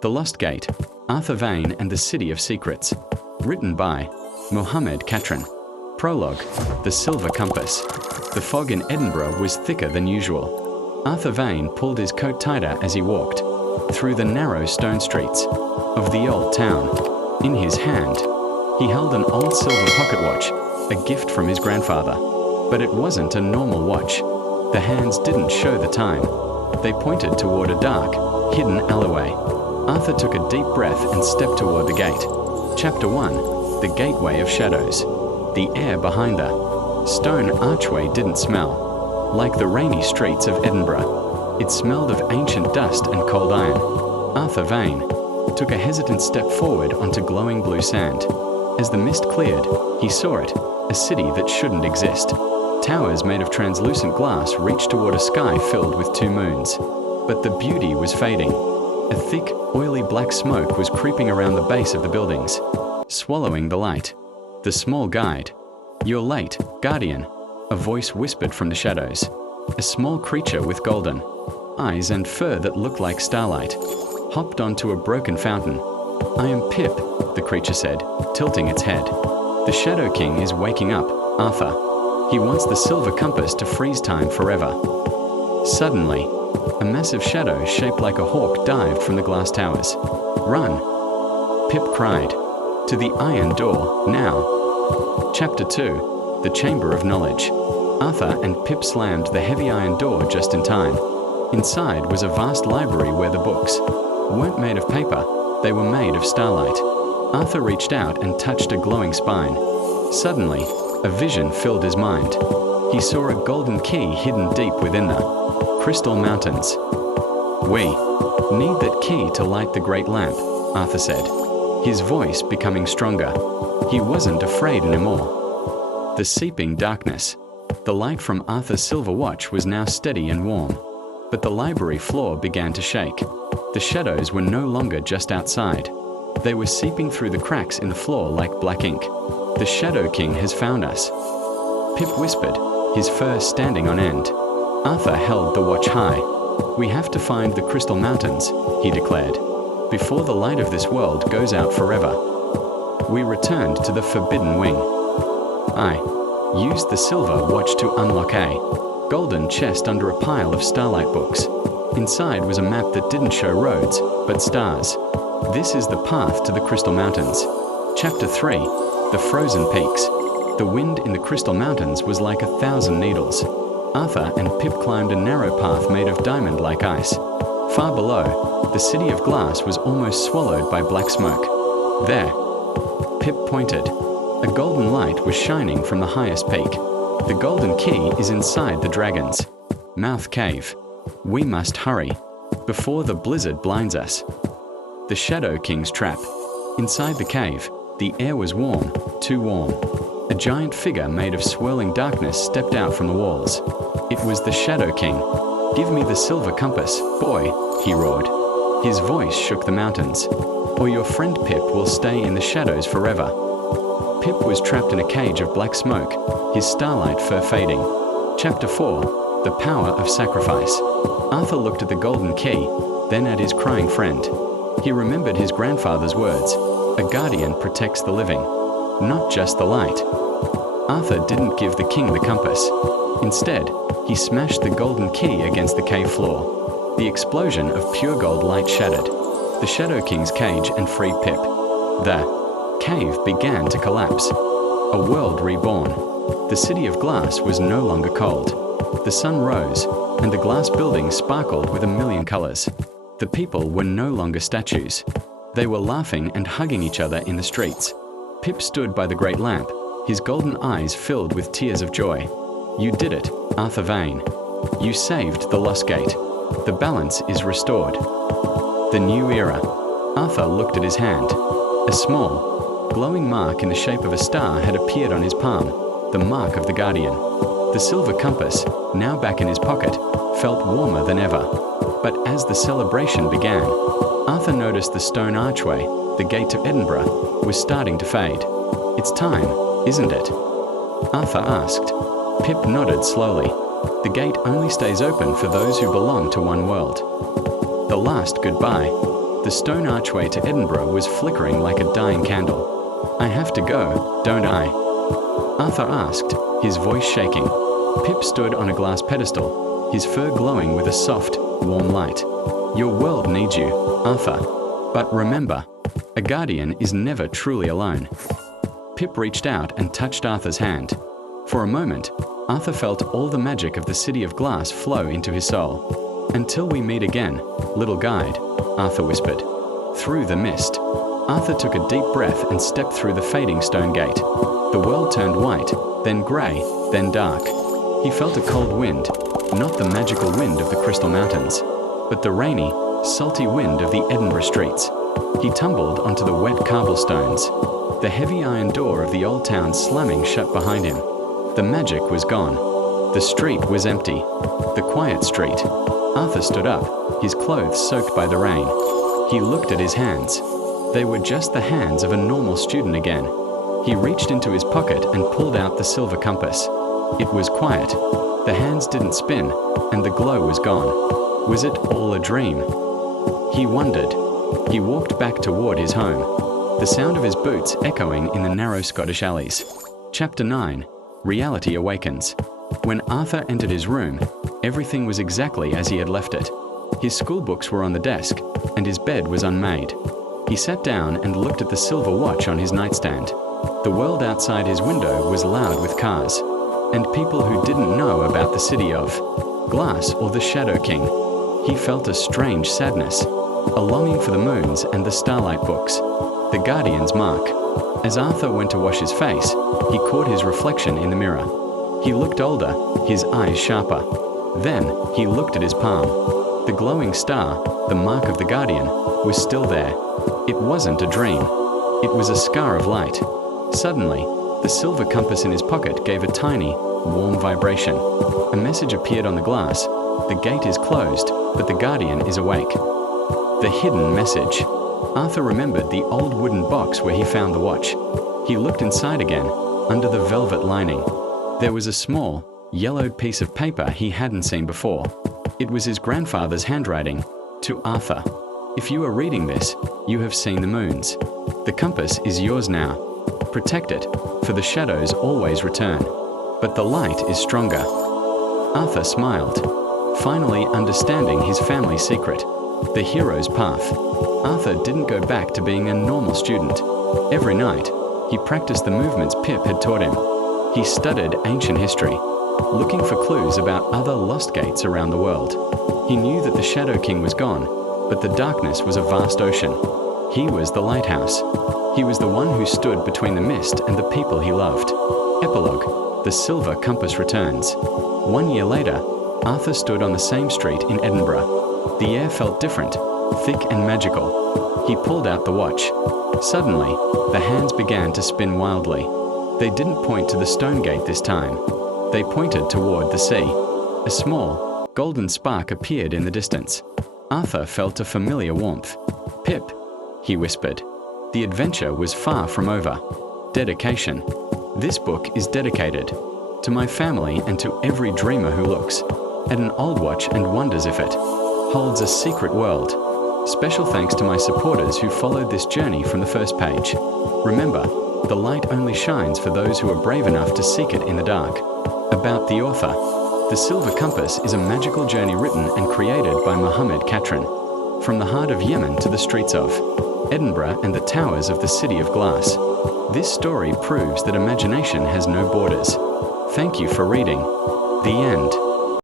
The Lost Gate, Arthur Vane and the City of Secrets. Written by Mohammed Qatran. Prologue, The Silver Compass. The fog in Edinburgh was thicker than usual. Arthur Vane pulled his coat tighter as he walked through the narrow stone streets of the old town. In his hand, he held an old silver pocket watch, a gift from his grandfather. But it wasn't a normal watch. The hands didn't show the time. They pointed toward a dark, hidden alleyway. Arthur took a deep breath and stepped toward the gate. Chapter 1, The Gateway of Shadows. The air behind the stone archway didn't smell like the rainy streets of Edinburgh. It smelled of ancient dust and cold iron. Arthur Vane took a hesitant step forward onto glowing blue sand. As the mist cleared, he saw it, a city that shouldn't exist. Towers made of translucent glass reached toward a sky filled with two moons. But the beauty was fading. A thick, oily black smoke was creeping around the base of the buildings, swallowing the light. The small guide. "You're late, Guardian," a voice whispered from the shadows. A small creature with golden eyes and fur that looked like starlight hopped onto a broken fountain. "I am Pip," the creature said, tilting its head. "The Shadow King is waking up, Arthur. He wants the silver compass to freeze time forever." Suddenly, a massive shadow shaped like a hawk dived from the glass towers. "Run!" Pip cried. "To the iron door, now!" Chapter 2, The Chamber of Knowledge. Arthur and Pip slammed the heavy iron door just in time. Inside was a vast library where the books weren't made of paper, they were made of starlight. Arthur reached out and touched a glowing spine. Suddenly, a vision filled his mind. He saw a golden key hidden deep within the Crystal Mountains. "We need that key to light the great lamp," Arthur said, his voice becoming stronger. He wasn't afraid anymore. The seeping darkness. The light from Arthur's silver watch was now steady and warm. But the library floor began to shake. The shadows were no longer just outside. They were seeping through the cracks in the floor like black ink. "The Shadow King has found us," Pip whispered, his fur standing on end. Arthur held the watch high. "We have to find the Crystal Mountains," he declared, "before the light of this world goes out forever." We returned to the Forbidden Wing. I used the silver watch to unlock a golden chest under a pile of starlight books. Inside was a map that didn't show roads, but stars. "This is the path to the Crystal Mountains." Chapter 3, The Frozen Peaks. The wind in the Crystal Mountains was like 1,000 needles. Arthur and Pip climbed a narrow path made of diamond-like ice. Far below, the city of glass was almost swallowed by black smoke. "There," Pip pointed. A golden light was shining from the highest peak. "The golden key is inside the dragon's mouth cave. We must hurry, before the blizzard blinds us." The Shadow King's trap. Inside the cave, the air was warm, too warm. A giant figure made of swirling darkness stepped out from the walls. It was the Shadow King. "Give me the silver compass, boy," he roared. His voice shook the mountains. "Or your friend Pip will stay in the shadows forever." Pip was trapped in a cage of black smoke, his starlight fur fading. Chapter 4, The Power of Sacrifice. Arthur looked at the golden key, then at his crying friend. He remembered his grandfather's words, "A guardian protects the living, not just the light." Arthur didn't give the king the compass. Instead, he smashed the golden key against the cave floor. The explosion of pure gold light shattered the Shadow King's cage and freed Pip. The cave began to collapse. A world reborn. The city of glass was no longer cold. The sun rose, and the glass buildings sparkled with 1,000,000 colors. The people were no longer statues. They were laughing and hugging each other in the streets. Pip stood by the great lamp, his golden eyes filled with tears of joy. "You did it, Arthur Vane. You saved the Lost Gate. The balance is restored." The new era. Arthur looked at his hand. A small, glowing mark in the shape of a star had appeared on his palm, the mark of the Guardian. The silver compass, now back in his pocket, felt warmer than ever. But as the celebration began, Arthur noticed the stone archway, the gate to Edinburgh, was starting to fade. "It's time, isn't it?" Arthur asked. Pip nodded slowly. "The gate only stays open for those who belong to one world." The last goodbye. The The stone archway to Edinburgh was flickering like a dying candle. "I have to go, don't I?" Arthur asked, his voice shaking. Pip stood on a glass pedestal, his fur glowing with a soft, warm light. "Your world needs you, Arthur. But remember, a guardian is never truly alone." Pip reached out and touched Arthur's hand. For a moment, Arthur felt all the magic of the City of Glass flow into his soul. "Until we meet again, little guide," Arthur whispered. Through the mist, Arthur took a deep breath and stepped through the fading stone gate. The world turned white, then grey, then dark. He felt a cold wind, not the magical wind of the Crystal Mountains, but the rainy, salty wind of the Edinburgh streets. He tumbled onto the wet cobblestones, the heavy iron door of the old town slamming shut behind him. The magic was gone. The street was empty. The quiet street. Arthur stood up, his clothes soaked by the rain. He looked at his hands. They were just the hands of a normal student again. He reached into his pocket and pulled out the silver compass. It was quiet. The hands didn't spin, and the glow was gone. Was it all a dream? He wondered. He walked back toward his home, the sound of his boots echoing in the narrow Scottish alleys. Chapter 9. Reality Awakens. When Arthur entered his room, everything was exactly as he had left it. His school books were on the desk, and his bed was unmade. He sat down and looked at the silver watch on his nightstand. The world outside his window was loud with cars, and people who didn't know about the City of Glass or the Shadow King. He felt a strange sadness, a longing for the moons and the starlight books, the Guardian's mark. As Arthur went to wash his face, he caught his reflection in the mirror. He looked older, his eyes sharper. Then he looked at his palm. The glowing star, the mark of the Guardian, was still there. It wasn't a dream. It was a scar of light. Suddenly, the silver compass in his pocket gave a tiny, warm vibration. A message appeared on the glass. "The gate is closed, but the Guardian is awake." The hidden message. Arthur remembered the old wooden box where he found the watch. He looked inside again, under the velvet lining. There was a small, yellowed piece of paper he hadn't seen before. It was his grandfather's handwriting. "To Arthur. If you are reading this, you have seen the moons. The compass is yours now. Protect it, for the shadows always return. But the light is stronger." Arthur smiled, finally understanding his family's secret, the hero's path. Arthur didn't go back to being a normal student. Every night, he practiced the movements Pip had taught him. He studied ancient history, looking for clues about other lost gates around the world. He knew that the Shadow King was gone, but the darkness was a vast ocean. He was the lighthouse. He was the one who stood between the mist and the people he loved. Epilogue. The silver compass returns. 1 year later, Arthur stood on the same street in Edinburgh. The air felt different, thick and magical. He pulled out the watch. Suddenly, the hands began to spin wildly. They didn't point to the stone gate this time. They pointed toward the sea. A small, golden spark appeared in the distance. Arthur felt a familiar warmth. "Pip," he whispered. The adventure was far from over. Dedication. This book is dedicated to my family and to every dreamer who looks at an old watch and wonders if it holds a secret world. Special thanks to my supporters who followed this journey from the first page. Remember, the light only shines for those who are brave enough to seek it in the dark. About the author. The Silver Compass is a magical journey written and created by Mohammed Qatran. From the heart of Yemen to the streets of Edinburgh and the towers of the City of Glass. This story proves that imagination has no borders. Thank you for reading. The end.